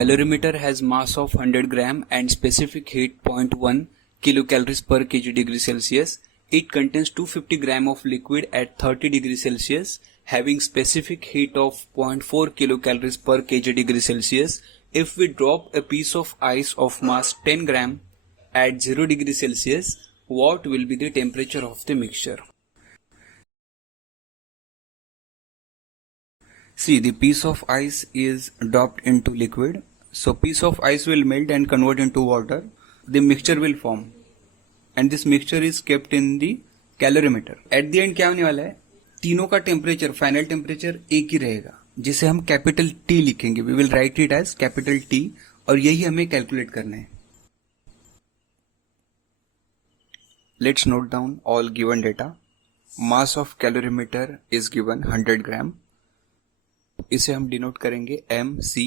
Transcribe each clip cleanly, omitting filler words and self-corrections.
Calorimeter has mass of 100 gram and specific heat 0.1 kilocalories per kg degree Celsius. It contains 250 gram of liquid at 30 degree Celsius having specific heat of 0.4 kilocalories per kg degree Celsius. If we drop a piece of ice of mass 10 gram at 0 degree Celsius, what will be the temperature of the mixture? See, the piece of ice is dropped into liquid. So piece of ice will melt and convert into water. The mixture will form. And this mixture is kept in the calorimeter. At the end क्या होने वाला है? तीनों का temperature, final temperature एक ही रहेगा, जिसे हम कैपिटल T लिखेंगे. We will write it as capital T और यही हमें कैलकुलेट करना है. Let's note down all given data. Mass of calorimeter is given 100 gram. इसे हम डिनोट करेंगे MC.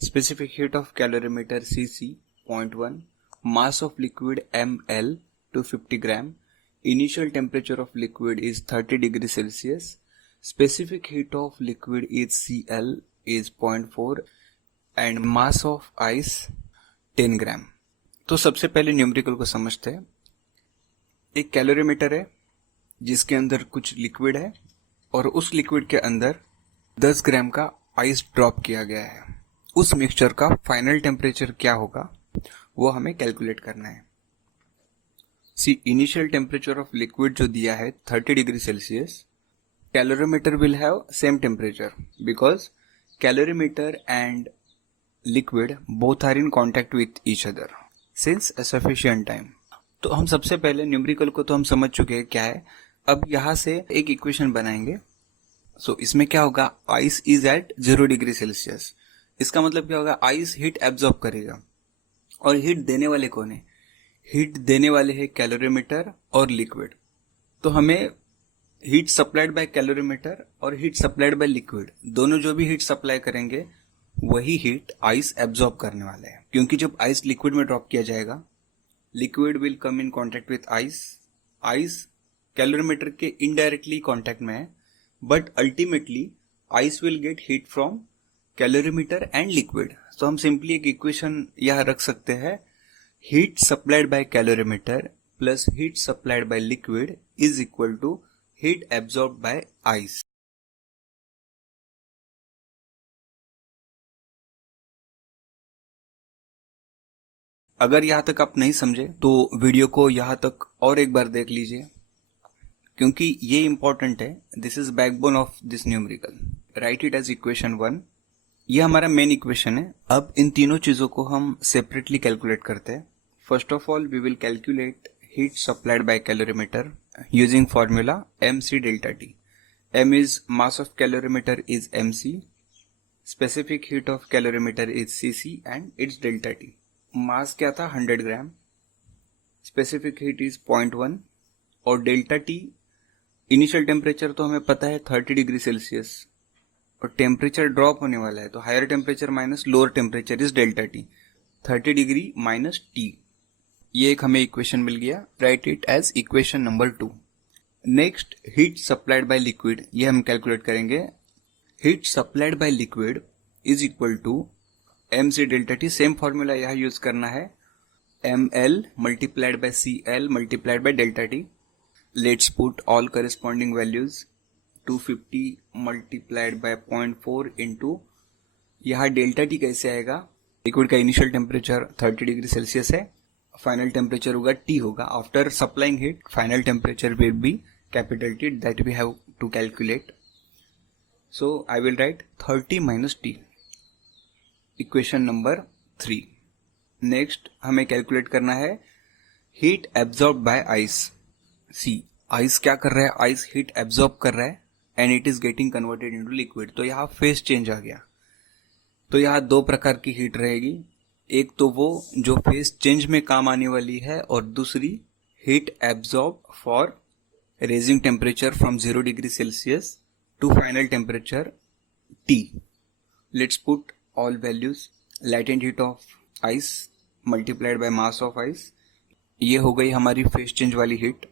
Specific heat of calorimeter CC 0.1. Mass of liquid ML 250 gram. Initial temperature of liquid is 30 degree Celsius. Specific heat of liquid is CL is 0.4 and mass of ice 10 gram. तो सबसे पहले numerical को समझते हैं. एक calorimeter है जिसके अंदर कुछ लिक्विड है और उस लिक्विड के अंदर 10 ग्राम का आइस ड्रॉप किया गया है. उस मिक्सचर का फाइनल टेम्परेचर क्या होगा वो हमें कैलकुलेट करना है. See, initial temperature of liquid जो दिया है 30 degree Celsius. Calorimeter will have same temperature because calorimeter and liquid both are in contact with each other since a sufficient time. तो हम सबसे पहले न्यूमेरिकल को तो हम समझ चुके हैं क्या है. अब यहां से एक इक्वेशन बनाएंगे. सो इसमें क्या होगा, ice is at 0 degree Celsius. इसका मतलब क्या होगा, आइस हीट एब्जॉर्ब करेगा और हीट देने वाले कौन है, हीट देने वाले है कैलोरीमीटर और लिक्विड. तो हमें हीट सप्लाइड बाय कैलोरीमीटर और हीट सप्लाइड बाय लिक्विड दोनों जो भी हीट सप्लाई करेंगे वही हीट आइस एब्जॉर्ब करने वाला है. क्योंकि जब आइस लिक्विड में ड्रॉप किया जाएगा, liquid will come in contact with ice. Ice calorimeter के इनडायरेक्टली कॉन्टैक्ट में है, but ultimately ice will get heat from calorimeter and liquid. तो हम सिंपली एक इक्वेशन यहां रख सकते हैं, heat supplied by calorimeter plus heat supplied by liquid is equal to heat absorb by ice. अगर यहां तक आप नहीं समझे तो वीडियो को यहां तक और एक बार देख लीजिए, क्योंकि ये इंपॉर्टेंट है. This is backbone of this numerical. Write it as equation 1. ये हमारा मेन इक्वेशन है. अब इन तीनों चीजों को हम सेपरेटली कैलकुलेट करते हैं. First of all we will calculate heat supplied by calorimeter using formula MC delta T. M is mass of calorimeter is MC. Specific heat of calorimeter is CC and its delta T. मास क्या था 100 ग्राम, specific heat is 0.1 और delta T initial temperature तो हमें पता है 30 degree Celsius और temperature drop होने वाला है, तो higher temperature minus lower temperature is delta T. 30 degree minus T. ये एक हमें इक्वेशन मिल गया. Write it as equation number 2. Next, heat supplied by liquid, ये हम कैलकुलेट करेंगे. Heat supplied by liquid is equal to MC delta T. Same formula यहां use करना है, ML multiplied by CL multiplied by delta T. Let's put all corresponding values. 250 multiplied by 0.4 into यहाँ delta T कैसे आएगा, liquid का initial temperature 30 degree Celsius है, final temperature होगा T होगा. After supplying heat final temperature will be capital T that we have to calculate. So I will write 30 minus T. Equation number 3. Next हमें calculate करना है heat absorb by ice. See, ice क्या कर रहा है, ice heat absorb कर रहा है and it is getting converted into liquid. तो यहाँ फेज चेंज आ गया. तो यहाँ दो प्रकार की हीट रहेगी, एक तो वो जो फेज चेंज में काम आने वाली है और दूसरी heat absorb for raising temperature from 0 degree Celsius to final temperature T. Let's put all values. latent heat of ice multiplied by mass of ice, ये हो गई हमारी फेज चेंज वाली हीट.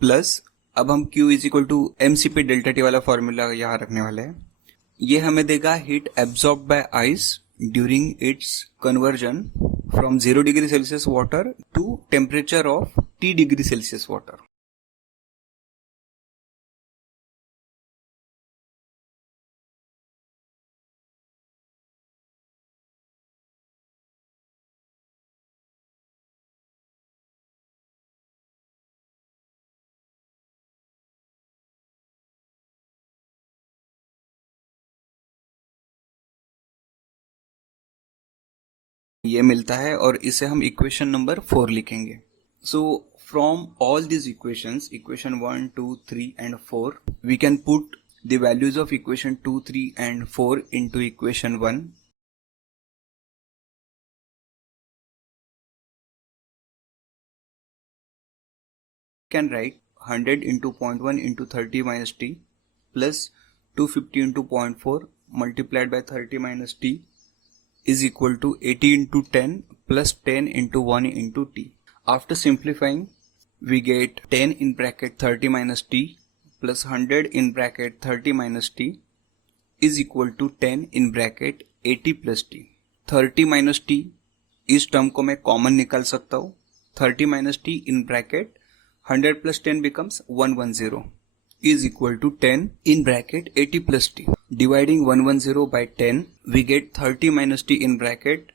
प्लस अब हम Q is equal to MC पे delta T वाला formula यहाँ रखने वाले हैं. ये हमें देगा heat absorb by ice during its conversion from 0 degree Celsius water to temperature of T degree Celsius water. ये मिलता है और इसे हम इक्वेशन नंबर 4 लिखेंगे. So from all these equations, equation 1, 2, 3 and 4, we can put the values of equation 2, 3 and 4 into equation 1. We can write 100 into 0.1 into 30 minus t plus 250 into 0.4 multiplied by 30 minus t is equal to 80 into 10 plus 10 into 1 into t. After simplifying, we get 10 in bracket 30 minus t plus 100 in bracket 30 minus t is equal to 10 in bracket 80 plus t. 30 minus t इस term को मैं common निकाल सकता हूँ. 30 minus t in bracket 100 plus 10 becomes 110 is equal to 10 in bracket 80 plus t. Dividing 110 by 10, we get 30 minus t in bracket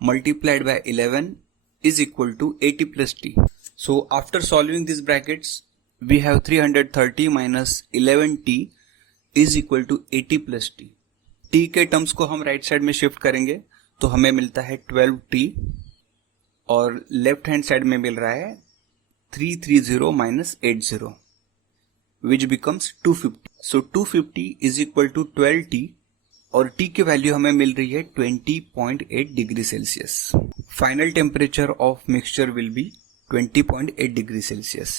multiplied by 11 is equal to 80 plus t. So after solving these brackets, we have 330 minus 11t is equal to 80 plus t. t के terms को हम right side में shift करेंगे तो हमें मिलता है 12t और लेफ्ट हैंड साइड में मिल रहा है 330 minus 80 which becomes 250. So 250 is equal to 12t और t की वैल्यू हमें मिल रही है 20.8 degree Celsius. Final temperature of mixture will be 20.8 degree Celsius.